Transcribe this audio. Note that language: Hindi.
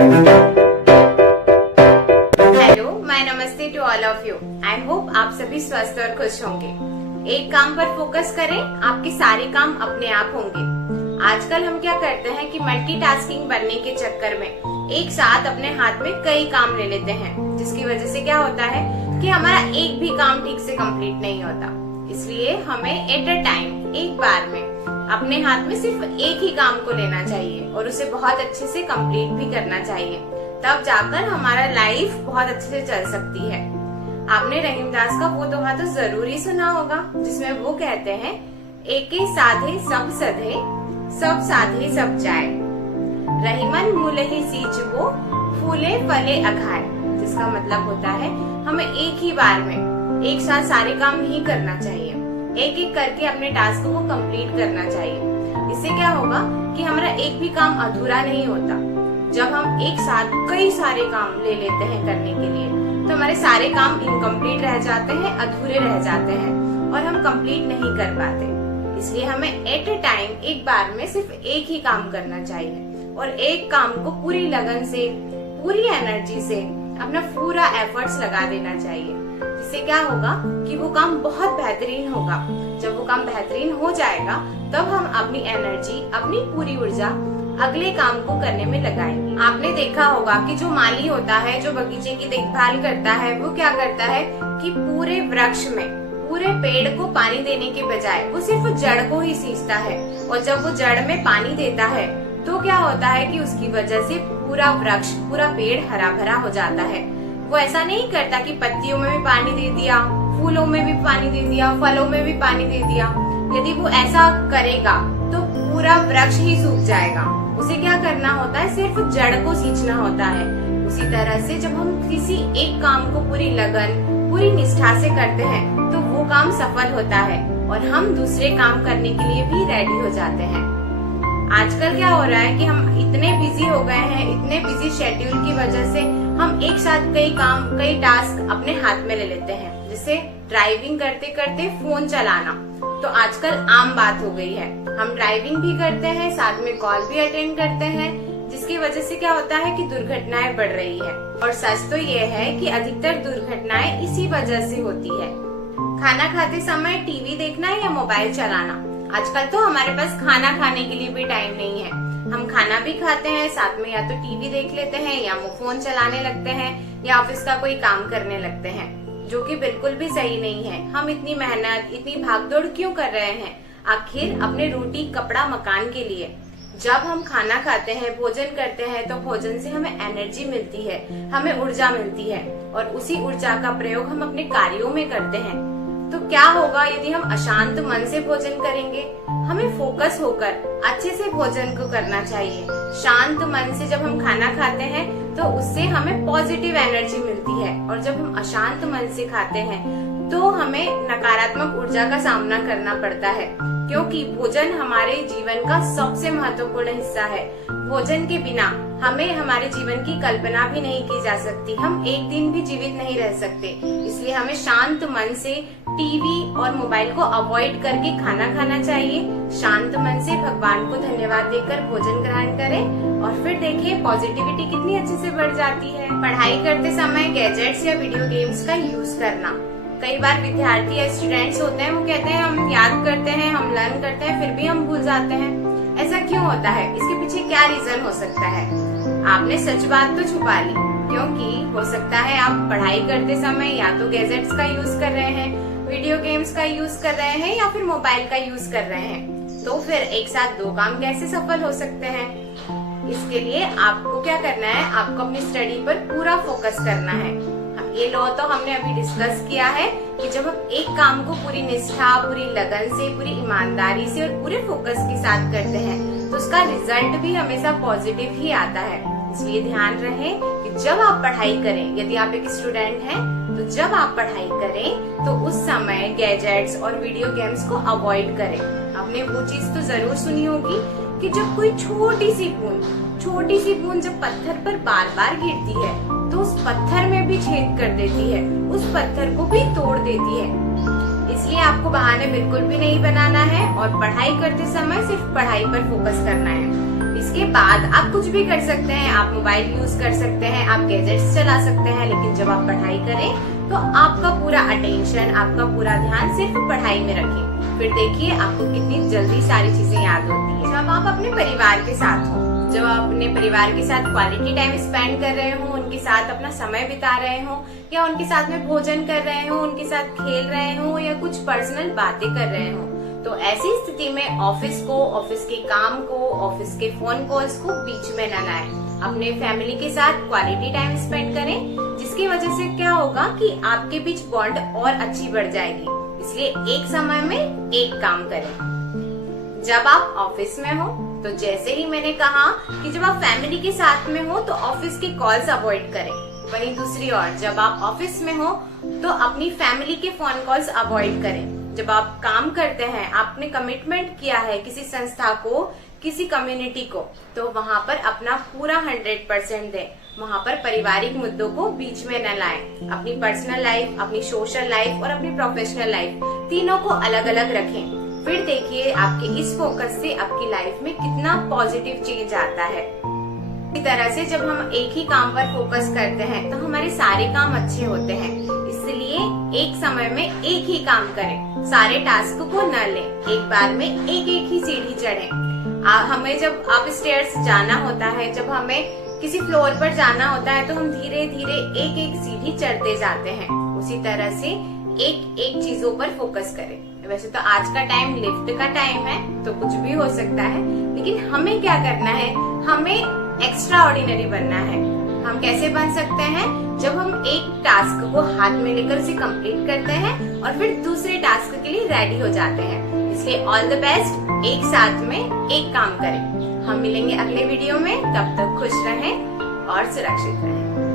Hello, my namaste to all of you. I hope आप सभी स्वस्थ और खुश होंगे। एक काम पर फोकस करें, आपके सारे काम अपने आप होंगे। आजकल हम क्या करते हैं कि मल्टीटास्किंग बनने के चक्कर में एक साथ अपने हाथ में कई काम ले लेते हैं, जिसकी वजह से क्या होता है कि हमारा एक भी काम ठीक से कंप्लीट नहीं होता। इसलिए हमें एट अ टाइम, एक बार में अपने हाथ में सिर्फ एक ही काम को लेना चाहिए और उसे बहुत अच्छे से कंप्लीट भी करना चाहिए। तब जाकर हमारा लाइफ बहुत अच्छे से चल सकती है। आपने रहीमदास का वो दोहा तो जरूर ही सुना होगा, जिसमें वो कहते हैं, एके साधे सब सधे, सब साधे सब जाए, रहीमन मूले ही सींचबो, फूले फले अघाए। जिसका मतलब होता है हमें एक ही बार में एक साथ सारे काम नहीं करना चाहिए, एक एक करके अपने टास्क को कंप्लीट करना चाहिए। इससे क्या होगा कि हमारा एक भी काम अधूरा नहीं होता। जब हम एक साथ कई सारे काम ले लेते हैं करने के लिए, तो हमारे सारे काम इनकम्प्लीट रह जाते हैं, अधूरे रह जाते हैं और हम कंप्लीट नहीं कर पाते। इसलिए हमें एट ए टाइम, एक बार में सिर्फ एक ही काम करना चाहिए और एक काम को पूरी लगन से, पूरी एनर्जी से, अपना पूरा एफर्ट्स लगा देना चाहिए। इससे क्या होगा कि वो काम बहुत बेहतरीन होगा। जब वो काम बेहतरीन हो जाएगा, तब हम अपनी एनर्जी, अपनी पूरी ऊर्जा अगले काम को करने में लगाएंगे। आपने देखा होगा कि जो माली होता है, जो बगीचे की देखभाल करता है, वो क्या करता है कि पूरे वृक्ष में, पूरे पेड़ को पानी देने के बजाय वो सिर्फ जड़ को ही सींचता है। और जब वो जड़ में पानी देता है, तो क्या होता है कि उसकी वजह से पूरा वृक्ष, पूरा पेड़ हरा भरा हो जाता है। वो ऐसा नहीं करता कि पत्तियों में भी पानी दे दिया, फूलों में भी पानी दे दिया, फलों में भी पानी दे दिया। यदि वो ऐसा करेगा तो पूरा वृक्ष ही सूख जाएगा। उसे क्या करना होता है, सिर्फ जड़ को सींचना होता है। उसी तरह से जब हम किसी एक काम को पूरी लगन, पूरी निष्ठा से करते हैं, तो वो काम सफल होता है और हम दूसरे काम करने के लिए भी रेडी हो जाते हैं। आजकल क्या हो रहा है कि हम इतने बिजी हो गए हैं, इतने बिजी शेड्यूल की वजह से हम एक साथ कई काम, कई टास्क अपने हाथ में ले लेते हैं। जैसे ड्राइविंग करते करते फोन चलाना तो आजकल आम बात हो गई है। हम ड्राइविंग भी करते हैं, साथ में कॉल भी अटेंड करते हैं, जिसकी वजह से क्या होता है कि दुर्घटनाएं बढ़ रही है। और सच तो ये है कि अधिकतर दुर्घटनाएं इसी वजह से होती है। खाना खाते समय टीवी देखना या मोबाइल चलाना। आजकल तो हमारे पास खाना खाने के लिए भी टाइम नहीं है। हम खाना भी खाते हैं, साथ में या तो टीवी देख लेते हैं या फोन चलाने लगते हैं या ऑफिस का कोई काम करने लगते हैं, जो कि बिल्कुल भी सही नहीं है। हम इतनी मेहनत, इतनी भागदौड़ क्यों कर रहे हैं आखिर अपने रोटी कपड़ा मकान के लिए? जब हम खाना खाते हैं, भोजन करते हैं, तो भोजन से हमें एनर्जी मिलती है, हमें ऊर्जा मिलती है और उसी ऊर्जा का प्रयोग हम अपने कार्यों में करते हैं। तो क्या होगा यदि हम अशांत मन से भोजन करेंगे? हमें फोकस होकर अच्छे से भोजन को करना चाहिए। शांत मन से जब हम खाना खाते हैं तो उससे हमें पॉजिटिव एनर्जी मिलती है, और जब हम अशांत मन से खाते हैं तो हमें नकारात्मक ऊर्जा का सामना करना पड़ता है, क्योंकि भोजन हमारे जीवन का सबसे महत्वपूर्ण हिस्सा है। भोजन के बिना हमें हमारे जीवन की कल्पना भी नहीं की जा सकती। हम एक दिन भी जीवित नहीं रह सकते। इसलिए हमें शांत मन से टीवी और मोबाइल को अवॉइड करके खाना खाना चाहिए। शांत मन से भगवान को धन्यवाद देकर भोजन ग्रहण करें और फिर देखिए पॉजिटिविटी कितनी अच्छे से बढ़ जाती है। पढ़ाई करते समय गैजेट्स या वीडियो गेम्स का यूज करना। कई बार विद्यार्थी या स्टूडेंट्स होते हैं, वो कहते हैं हम याद करते हैं, हम लर्न करते हैं, फिर भी हम भूल जाते हैं। ऐसा क्यों होता है? इसके पीछे क्या रीजन हो सकता है? आपने सच बात तो छुपा ली, क्योंकि हो सकता है आप पढ़ाई करते समय या तो गैजेट्स का यूज कर रहे हैं, वीडियो गेम्स का यूज कर रहे हैं या फिर मोबाइल का यूज कर रहे हैं। तो फिर एक साथ दो काम कैसे सफल हो सकते हैं? इसके लिए आपको क्या करना है, आपको अपनी स्टडी पर पूरा फोकस करना है। ये लॉ तो हमने अभी डिस्कस किया है कि जब हम एक काम को पूरी निष्ठा, पूरी लगन से, पूरी ईमानदारी से और पूरे फोकस के साथ करते हैं, तो उसका रिजल्ट भी हमेशा पॉजिटिव ही आता है। इसलिए ध्यान रहे कि जब आप पढ़ाई करें, यदि आप एक स्टूडेंट हैं, तो जब आप पढ़ाई करें तो उस समय गैजेट्स और वीडियो गेम्स को अवॉइड करें। आपने वो चीज तो जरूर सुनी होगी कि जब कोई छोटी सी बूंद जब पत्थर पर बार बार गिरती है, तो उस पत्थर में भी छेद कर देती है, उस पत्थर को भी तोड़ देती है। इसलिए आपको बहाने बिल्कुल भी नहीं बनाना है और पढ़ाई करते समय सिर्फ पढ़ाई पर फोकस करना है। इसके बाद आप कुछ भी कर सकते हैं, आप मोबाइल यूज कर सकते हैं, आप गैजेट्स चला सकते हैं, लेकिन जब आप पढ़ाई करें तो आपका पूरा अटेंशन, आपका पूरा ध्यान सिर्फ पढ़ाई में रखें। फिर देखिए आपको कितनी जल्दी सारी चीजें याद होती है। जब आप अपने परिवार के साथ हो, जब आप अपने परिवार के साथ क्वालिटी टाइम स्पेंड कर रहे हो, उनके साथ अपना समय बिता रहे हो, या उनके साथ में भोजन कर रहे हो, उनके साथ खेल रहे हो, या कुछ पर्सनल बातें कर रहे हो, तो ऐसी स्थिति में ऑफिस को, ऑफिस के काम को, ऑफिस के फोन कॉल्स को बीच में न लाएं। अपने फैमिली के साथ क्वालिटी टाइम स्पेंड करें, जिसकी वजह से क्या होगा कि आपके बीच बॉन्ड और अच्छी बढ़ जाएगी। इसलिए एक समय में एक काम करें। जब आप ऑफिस में हो तो जैसे ही मैंने कहा कि जब आप फैमिली के साथ में हो तो ऑफिस के कॉल्स अवॉइड करें। वहीं दूसरी ओर जब आप ऑफिस में हो तो अपनी फैमिली के फोन कॉल्स अवॉइड करें। जब आप काम करते हैं, आपने कमिटमेंट किया है किसी संस्था को, किसी कम्युनिटी को, तो वहाँ पर अपना पूरा 100% दें। वहाँ पर पारिवारिक मुद्दों को बीच में न लाएं। अपनी पर्सनल लाइफ, अपनी सोशल लाइफ और अपनी प्रोफेशनल लाइफ, तीनों को अलग अलग रखें। फिर देखिए आपके इस फोकस से आपकी लाइफ में कितना पॉजिटिव चेंज आता है। इसी तरह से जब हम एक ही काम पर फोकस करते हैं तो हमारे सारे काम अच्छे होते हैं। इसलिए एक समय में एक ही काम करें, सारे टास्क को न लें, एक बार में एक एक ही सीढ़ी चढ़ें। हमें जब अप स्टेयर्स जाना होता है, जब हमें किसी फ्लोर पर जाना होता है, तो हम धीरे धीरे एक एक सीढ़ी चढ़ते जाते हैं। उसी तरह से एक एक चीजों पर फोकस करें। वैसे तो आज का टाइम लिफ्ट का टाइम है, तो कुछ भी हो सकता है, लेकिन हमें क्या करना है, हमें एक्स्ट्रा ऑर्डिनरी बनना है। हम कैसे बन सकते हैं? जब हम एक टास्क को हाथ में लेकर उसे कंप्लीट करते हैं और फिर दूसरे टास्क के लिए रेडी हो जाते हैं। इसलिए ऑल द बेस्ट, एक साथ में एक काम करें। हम मिलेंगे अगले वीडियो में, तब तक खुश रहें और सुरक्षित रहें।